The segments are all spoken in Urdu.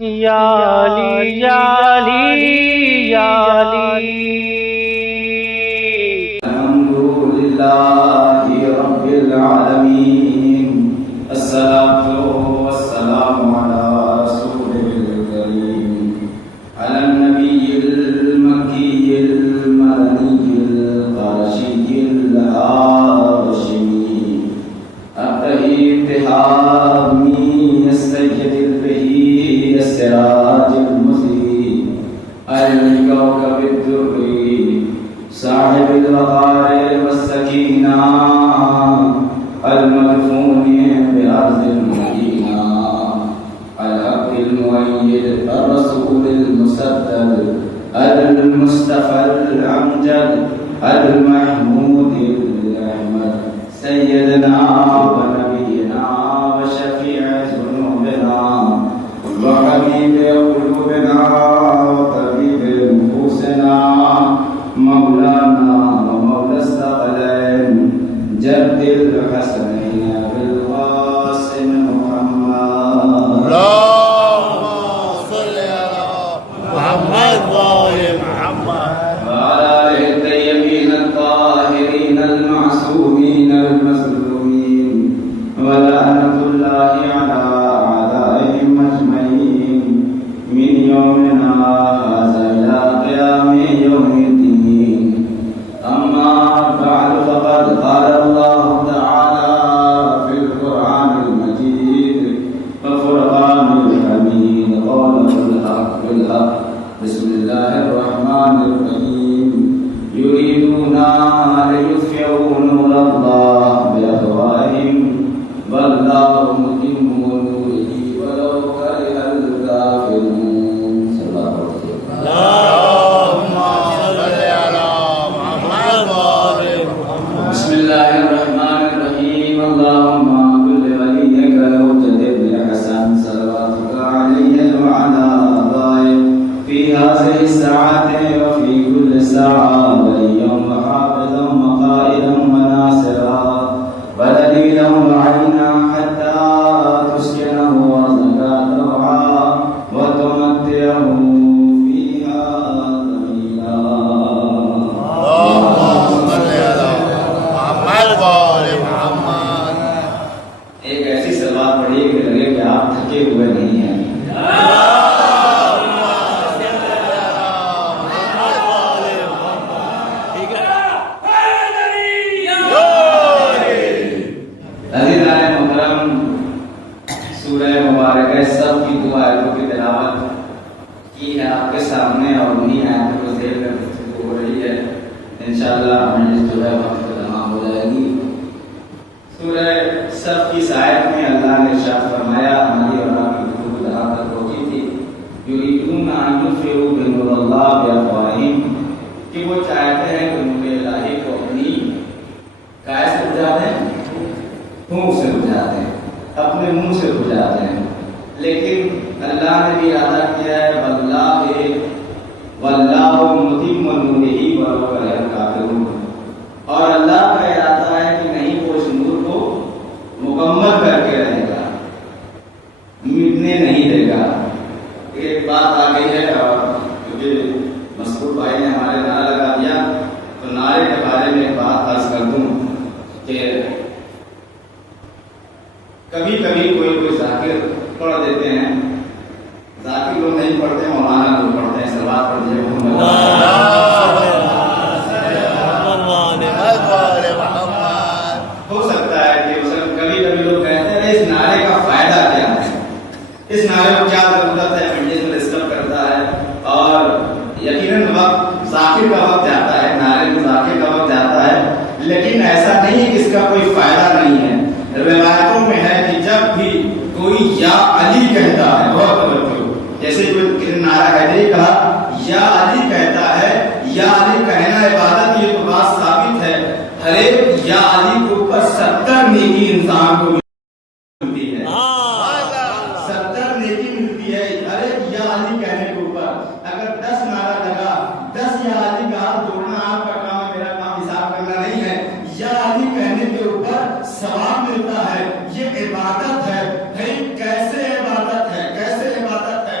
یا علی یا علی یا علی. الحمدللہ رب العالمین، الصلاۃ والسلام علی رسولہ الکریم، علی النبی المکی المدنی القرشی الہاشمی الطہی التہامی السید البہی السراج المضیء الکوکب الدری صاحب الوقار والسکینہ المدفون بأرض المدینہ الحق المؤید الرسول المسدد المصطفى الامجد المحمود الاحمد سیدنا ونبینا وشفیع ذنوبنا وحبیب قلوبنا وطبیب نفوسنا مولانا ومولا الثقلين جد الحسنين بالقاسم محمد. اللهم صل على محمد وآل محمد وعلى آله الطيبين الطاهرين المعصومين المظلومين ولعنة الله على أعدائهم أجمعين من يومنا هذا إلى قيام يوم الدين. أما بعد فقد قال الله تعالى في القرآن المجيد وفرقان الحميد قوله الحق بالحق. بسم الله الرحمن الرحيم. يريدون ليطفئوا نور الله بأفواههم والله متم نوره ولو كره الكافرون. صلى الله عليه وسلم. اللهم صل على محمد وآل محمد. بسم الله الرحمن الرحيم. اللهم كل وليك المجدد الحسن صلواتك عليه وعلى آبائه في هذه الساعات وفي كل ساعة وليا وحافظا وقائدا وناصرا ودليلا وعينا حتى تسكنه أرضك طوعا وتمتعه فيها طويلا. اللهم صل على محمد وآل محمد. ایک ایسی سلوات پڑھیے کہ لگے کہ آپ تھکے ہوئے نہیں ہیں. عزیزان محترم، سورہ مبارکہ سب کی دو آیتوں کی تلاوت کی ہے آپ کے سامنے اور انہی آیتوں کو ذیل میں گفتگو ہو رہی ہے. انشاءاللہ مجلس جو ہے وقت تمام ہو جائے گی. سورہ صف کی آیت میں اللہ نے ارشاد فرمایا، ہماری اور آپ کی گفتگو یہاں تک پہنچی تھی، یریدون ان یطفئوا بنور اللہ بافواہہم، کہ وہ چاہتے ہیں کہ نور الہی کو اپنی کائے سے بجھا دیں، منہ سے بجھا دیں، اپنے منہ سے بجھا دیں. لیکن اللہ نے بھی ارادہ کیا ہے واللہ متم نورہ ولو کرہ الکافرون، اور اللہ کا ارادہ ہے کہ نہیں وہ اس نور کو مکمل کر کے رہے گا، مٹنے نہیں دے گا. ایک بات آ گئی ہے اور کیونکہ مسعود بھائی نے ہمارے نعرہ لگا دیا تو نعرے کے بارے میں ایک بات عرض کر دوں کہ کبھی کبھی کوئی ذاکر پڑھ دیتے ہیں، ذاکر لوگ نہیں پڑھتے، مولانا لوگ پڑھتے ہیں. سلوات پڑھتے ہیں. ہو سکتا ہے کہ کبھی کبھی لوگ کہتے ہیں اس نعرے کا فائدہ کیا ہے، اس نعرے کو کیا ضرورت ہے، مجلس میں ڈسٹرب کرتا ہے. اور یقیناً وقت ذاکر کا وقت جاتا ہے، نعرے میں ذاکر کا وقت جاتا ہے، لیکن ایسا نہیں کہ اس کا کوئی فائدہ نہیں ہے. روایتوں میں ہے کہ جب بھی کوئی یا علی کہتا ہے، بہت توجہ، جیسے کوئی نعرہ حیدری کہا یا علی کہتا ہے، یا علی کہنا عبادت، یہ تو بات ثابت ہے. ہر ایک یا علی کے اوپر 70 نیکی انسان کو ملتی ہے، 70 نیکی ملتی ہے ہر ایک یا علی کہنے کے اوپر. اگر 10 نعرہ لگا، 10 یا علی کا ہاتھ جوڑنا آپ کا کام ہے، میرا کام حساب کرنا نہیں ہے. یا علی کہنے کے اوپر ثواب ملتا ہے، یہ عبادت ہے. کیسے عبادت ہے، کیسے عبادت ہے؟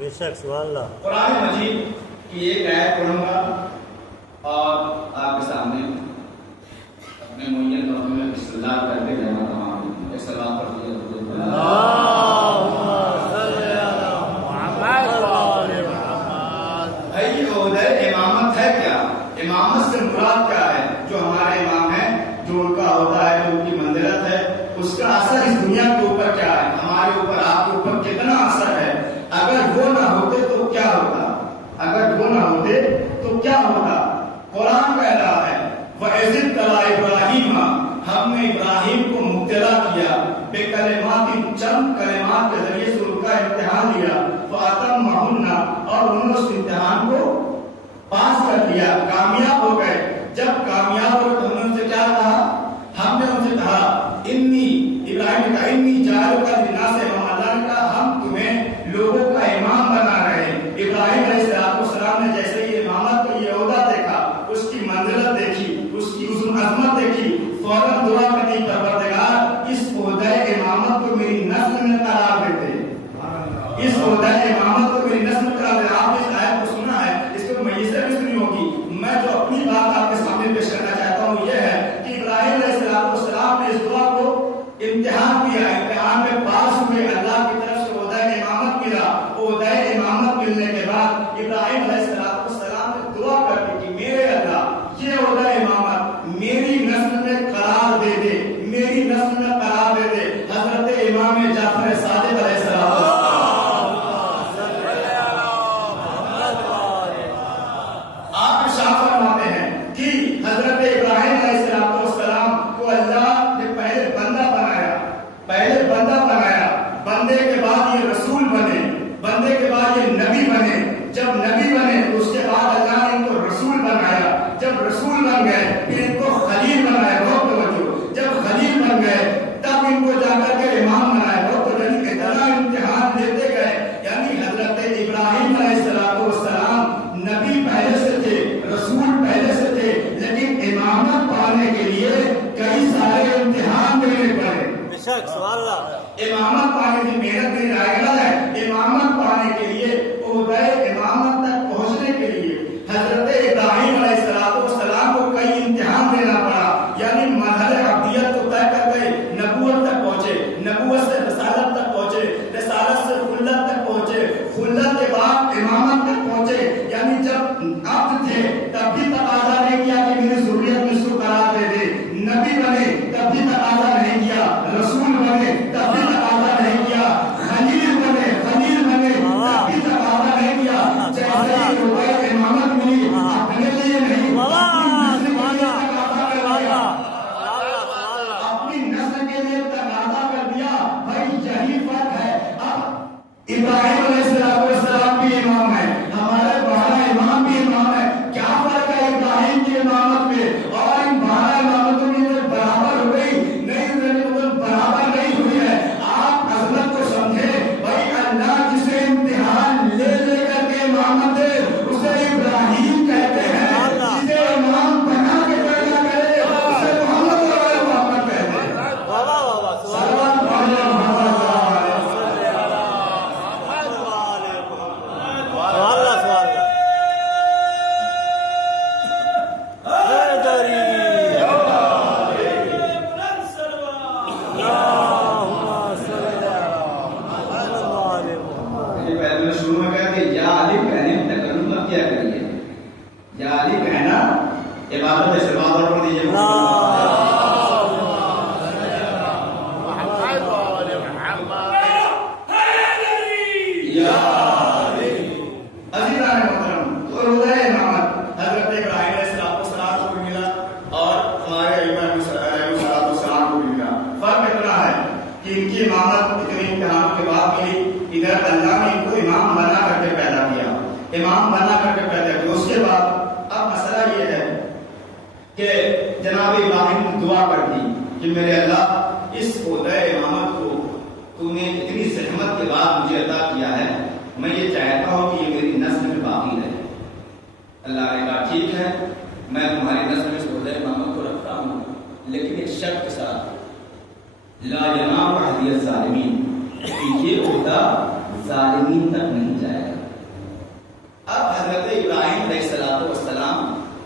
بے شک سبحان اللہ. قرآن مجید کی ایک آیت پڑھوں گا اور آپ کے سامنے اپنے معین لفظوں میں بسم اللہ کر کے جانا تمام ایک سلام پڑھ دیا. بھائی عہدہ امامت ہے کیا؟ امامت سے مراد کیا ہے؟ جو ہمارے امام ہیں، جو ان کا عہدہ ہے، جو ان کی منزلت ہے، اس کا اثر اس دنیا کے اوپر کیا ہے؟ ہمارے اوپر، آپ کے اوپر کتنا اثر ہے؟ اگر وہ نہ ہوتے تو کیا ہوتا؟ اگر وہ نہ ہوتے تو کیا ہوتا؟ قرآن کہہ رہا ہے وَإِذِ ابْتَلَىٰ إِبْرَاهِيمَ، ہم نے ابراہیم کو مبتلا کیا بِكَلِمَاتٍ، چند کلمات کے ذریعے سے ان کا امتحان لیا فَأَتَمَّهُنَّ، اور انہوں نے اس امتحان کو پاس کر دیا، کامیاب ہو گئے. جب کامیاب ہوئے تو ہم نے ان سے کیا کہا؟ ہم نے ان سے کہا ابراہیم کا انی جاعلک للناس اماما، اللہ نے کہا ہم تمہیں لوگوں کا امام بنا رہے ہیں. ابراہیم علیہ السلام نے جیسے یہ امامت کو، یہ عہدہ دیکھا، اس کی منزلت دیکھی، اس کی عظمت دیکھی، فوراً دعا کرنی پروردگار اس عہدہ امامت کو میری نسل میں قرار دے دے، اس عہدہ امامت کو میری نسل میں قرار دے. آپ نے اس آیت کو سنا ہے، اس کو میسر بھی سنی ہوگی. میں جو اپنی بات آپ کے سامنے پیش کرنا چاہتا ہوں یہ ہے کہ ابراہیم علیہ السلام نے اس دعا کو امتحان کیا، امتحان میں پاس ہوئے، اللہ کی طرف سے عہدہ امامت ملا. عہدہ امامت ملنے کے بعد ابراہیم علیہ السلام نے دعا کر دی کہ میرے اللہ یہ عہدہ امامت میری نسل میں قرار دے دے، میری نسل میں قرار دے دے. حضرت امام جعفر صادق علیہ السلام آپ ارشاد فرماتے ہیں کہ حضرت ابراہیم علیہ السلام کو اللہ نے پہلے بندہ بنایا، بندے کے بعد یہ رسول بنے، بندے کے بعد یہ نبی بنے. جب نبی بنے تو اس کے بعد اللہ نے ان کو رسول بنایا. جب رسول بن گئے پھر ان کو خلیل بنایا. بہت توجہ، جب خلیل بن گئے تب ان کو جا کر کے امام بنایا. بہت توجہ، اتنا امتحان لیتے گئے. یعنی حضرت ابراہیم علیہ السلام نبی پہلے سے تھے، رسول پہلے سے تھے، لیکن امامت پانے کے لیے کئی سارے امتحان دینے پڑے. امامت پانے کی محنت نہیں رائگاں ہے. امامت پانے کے لیے، عہدہ امامت تک پہنچنے کے لیے حضرت ابراہیم علیہ السلام کو کئی امتحان دینا پڑا. یعنی مرحلہ عبدیت کو طے کر گئے، نبوت تک پہنچے، نبوت سے رسالت تک پہنچے، رسالت سے خلت تک پہنچے، خلت کے بعد امامت تک پہنچے. یعنی جب عبد تھے تب بھی تقاضا نہیں کیا کہ میری ضروریت میں اس کو قرار دے دے. نبی بنے تب بھی تقاضا نہیں کیا، رسول بنے تب بھی تقاضا نہیں کیا، خلیل بنے تب بھی تقاضا نہیں کیا. جیسے ہی عہدہ امامت ملی اپنے لیے نہیں، اپنی نسل کے لیے تقاضا کر دیا. بھائی یہی فرق ہے. اب ابراہیم علیہ السلام بھی امام ہے، ہمارے بڑا امام بھی امام ہے. کیا فرق ہے ابراہیم کی امامت میں اور ان بڑا امامتوں کی؟ برابر ہو گئی نہیں، برابر نہیں ہوئی ہے. آپ عظمت کو سمجھے. بھائی اللہ جسے امتحان لے کر کے امامت دے اسے ابراہیم کہتے ہیں، جسے امام بنا کے پیدا کرے اسے محمد محمد کہتے ہیں. صلوات پڑھنا عبادت سے بات اور پڑھ دیجیے. حضرت ابراہیم علیہ السلام کو بھی ملا اور ہمارے ائمہ علیہ السلام کو بھی ملا. فرق اتنا ہے کہ ان کی امامت اتنے امتحانوں کے بعد ملی. ادھر اللہ نے ان کو امام بنا کر کے پیدا کیا، امام بنا کر کے پیدا کیا. اس کے بعد اب مسئلہ یہ ہے کہ جناب ابراہیم نے دعا کر دی کہ میرے اللہ اس عہدہ امامت کو تو نے اتنی زحمت کے بعد مجھے عطا کیا ہے، میں یہ چاہتا ہوں کہ یہ میری نسل میں باقی رہے. اللہ نے کہا ٹھیک ہے، میں تمہاری نسل میں اس عہدہ امامت کو رکھتا ہوں، لیکن ایک شرط کے ساتھ، لا ینال عہدی الظالمین، یہ عہدہ ظالمین تک نہیں جائے گا.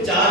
4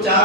4